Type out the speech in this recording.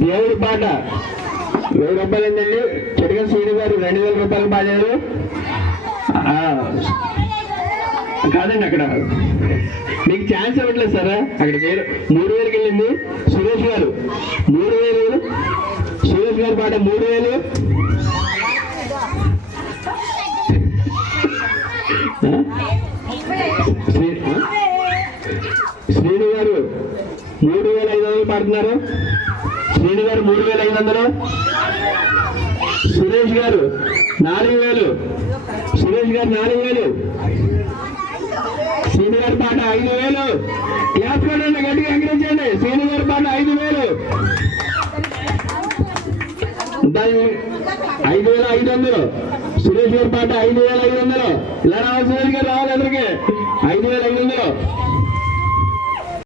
దేవుడి పాట 1000 రూపాయలు ఏంటండి. చిటిక శ్రీను గారు 2000 రూపాయలు పాడారు. కాదండి, అక్కడ మీకు ఛాన్స్ ఇవ్వట్లేదు సార్. అక్కడికి 3000కి వెళ్ళింది. సురేష్ గారు 3000. సురేష్ గారు పాట 3000. శ్రీను గారు 3500 పాడుతున్నారు. శ్రీను గారు 3500. సురేష్ గారు 4000. సురేష్ గారు 4000. శ్రీను గారి పాట 5000. క్లాస్ కొట్టండి, గట్టిగా ఎంకరేజ్. శ్రీను గారి పాట 5000. 5500. సురేష్ గారి పాట 5500. ఇలా రావాలి, సురేష్ గారు రావాలి అందరికి. 5500.